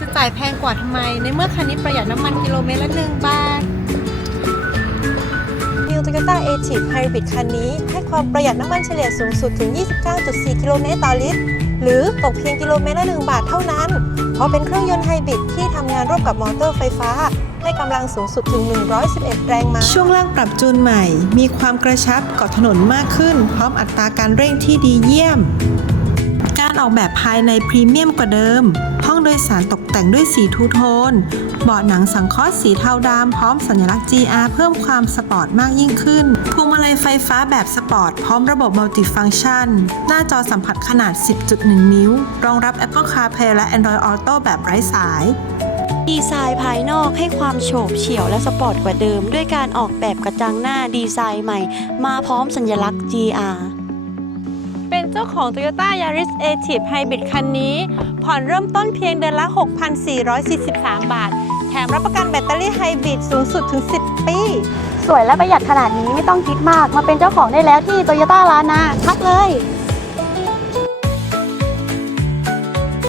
จะจ่ายแพงกว่าทำไม ในเมื่อคันนี้ประหยัดน้ำมันกิโลเมตรละ1บาท New Toyota a t i v Hybrid คันนี้ให้ความประหยัดน้ำมันเฉลี่ยสูงสุดถึง 29.4 กิโลเมตรต่อลิตร หรือตกเพียงกิโลเมตรละ 1 บาทเท่านั้น เพราะเป็นเครื่องยนต์ไฮบริดที่ทำงานร่วมกับมอเตอร์ไฟฟ้า ให้กำลังสูงสุดถึง 111 แรงม้า ช่วงล่างปรับจูนใหม่ มีความกระชับเกาะถนนมากขึ้น พร้อมอัตราการเร่งที่ดีเยี่ยม การออกแบบภายในพรีเมียมกว่าเดิม องโดยสารตกแต่งด้วยสีทูโทน เบาะหนังสังเคราะห์สีเทาดำพร้อมสัญลักษณ์ GR เพิ่มความสปอร์ตมากยิ่งขึ้น พวงมาลัยไฟฟ้าแบบสปอร์ต พร้อมระบบมัลติฟัง c t ชัน หน้าจอสัมผัสขนาด 10.1 นิ้ว รองรับ Apple CarPlay และ Android Auto แบบไร้สายดีไซน์ภายนอกให้ความโฉบเฉี่ยวและสปอร์ตกว่าเดิม ด้วยการออกแบบกระจังหน้าดีไซน์ใหม่ มาพร้อมสัญลักษณ์ GR เป็นเจ้าของ Toyota Yaris a t i v Hybrid คันนี้ ผ่อนเริ่มต้นเพียงเดือนละ 6,443 บาท แถมรับประกันแบตเตอรี่ไฮบริดสูงสุดถึง 10 ปี สวยและประหยัดขนาดนี้ไม่ต้องคิดมาก มาเป็นเจ้าของได้แล้วที่โตโยต้าลานาทักเลย